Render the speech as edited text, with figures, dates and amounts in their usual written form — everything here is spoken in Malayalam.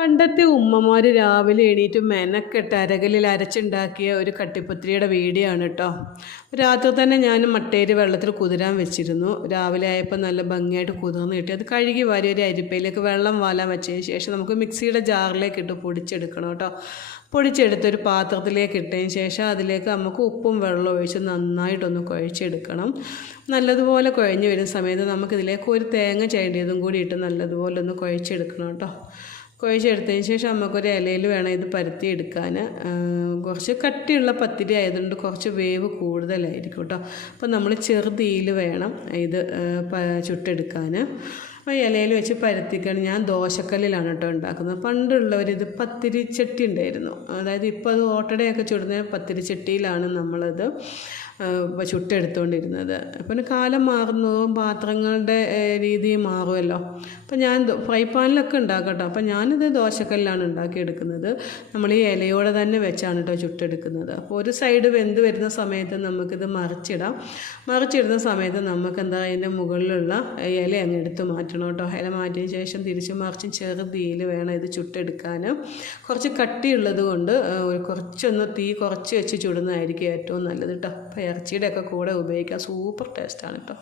പണ്ടത്തെ ഉമ്മമാർ രാവിലെ എണീറ്റ് മെനക്കെട്ട് അരകല്ലിൽ അരച്ചുണ്ടാക്കിയ ഒരു കട്ടിപ്പത്തിരിയുടെ വീഡിയോ ആണ് കേട്ടോ. രാത്രി തന്നെ ഞാൻ മട്ടേരി വെള്ളത്തിൽ കുതിരാൻ വെച്ചിരുന്നു. രാവിലെ ആയപ്പോൾ നല്ല ഭംഗിയായിട്ട് കുതിർന്ന് കിട്ടി. അത് കഴുകി വാരി ഒരു അരിപ്പയിലേക്ക് വെള്ളം വാലാൻ വെച്ചതിന് ശേഷം നമുക്ക് മിക്സിയുടെ ജാറിലേക്ക് ഇട്ട് പൊടിച്ചെടുക്കണം കേട്ടോ. പൊടിച്ചെടുത്തൊരു പാത്രത്തിലേക്ക് ഇട്ടതിന് ശേഷം അതിലേക്ക് നമുക്ക് ഉപ്പും വെള്ളവും ഒഴിച്ച് നന്നായിട്ടൊന്ന് കുഴച്ചെടുക്കണം. നല്ലതുപോലെ കുഴഞ്ഞ് വരുന്ന സമയത്ത് നമുക്കിതിലേക്ക് ഒരു തേങ്ങ ചരണ്ടിയതും കൂടി ഇട്ട് നല്ലതുപോലെ ഒന്ന് കുഴച്ചെടുക്കണം കേട്ടോ. കുഴച്ചെടുത്തതിന് ശേഷം നമുക്കൊരു ഇലയിൽ വേണം ഇത് പരത്തിയെടുക്കാൻ. കുറച്ച് കട്ടിയുള്ള പത്തിരി ആയതുകൊണ്ട് കുറച്ച് വേവ് കൂടുതലായിരിക്കും കേട്ടോ. അപ്പോൾ നമ്മൾ ചെറുതീയിൽ വേണം ഇത് ചുട്ടെടുക്കാൻ. അപ്പോൾ ഇലയിൽ വെച്ച് പരത്തിക്കാണ്. ഞാൻ ദോശക്കല്ലിലാണ് കേട്ടോ ഉണ്ടാക്കുന്നത്. പണ്ടുള്ളവരിത് പത്തിരിച്ചട്ടി ഉണ്ടായിരുന്നു. അതായത് ഇപ്പോൾ അത് ഓട്ടടയൊക്കെ ചുടുന്ന പത്തിരിച്ചട്ടിയിലാണ് നമ്മളത് ചുട്ടെടുത്തുകൊണ്ടിരുന്നത്. പിന്നെ കാലം മാറുന്നതും പാത്രങ്ങളുടെ രീതി മാറുമല്ലോ. അപ്പം ഞാൻ ഫ്രൈ പാനിലൊക്കെ ഉണ്ടാക്കട്ടോ. അപ്പം ഞാനിത് ദോശക്കല്ലാണ് ഉണ്ടാക്കിയെടുക്കുന്നത്. നമ്മൾ ഈ ഇലയോടെ തന്നെ വെച്ചാണ് കേട്ടോ ചുട്ടെടുക്കുന്നത്. അപ്പോൾ ഒരു സൈഡ് വെന്ത് വരുന്ന സമയത്ത് നമുക്കിത് മറിച്ചിടാം. മറിച്ചിടുന്ന സമയത്ത് നമുക്ക് എന്താ അതിൻ്റെ മുകളിലുള്ള ഇല അങ്ങ് എടുത്ത് മാറ്റണം കേട്ടോ. ഇല മാറ്റിയതിന് ശേഷം തിരിച്ച് മറിച്ചും ചെറുതീയിൽ വേണം ഇത് ചുട്ടെടുക്കാൻ. കുറച്ച് കട്ടിയുള്ളത് കൊണ്ട് കുറച്ചൊന്ന് തീ കുറച്ച് വെച്ച് ചുടുന്നതായിരിക്കും ഏറ്റവും നല്ലത് കേട്ടോ. അപ്പോൾ ഇറച്ചിയുടെ ഒക്കെ കൂടെ ഉപയോഗിക്കാൻ സൂപ്പർ ടേസ്റ്റാണ് കേട്ടോ.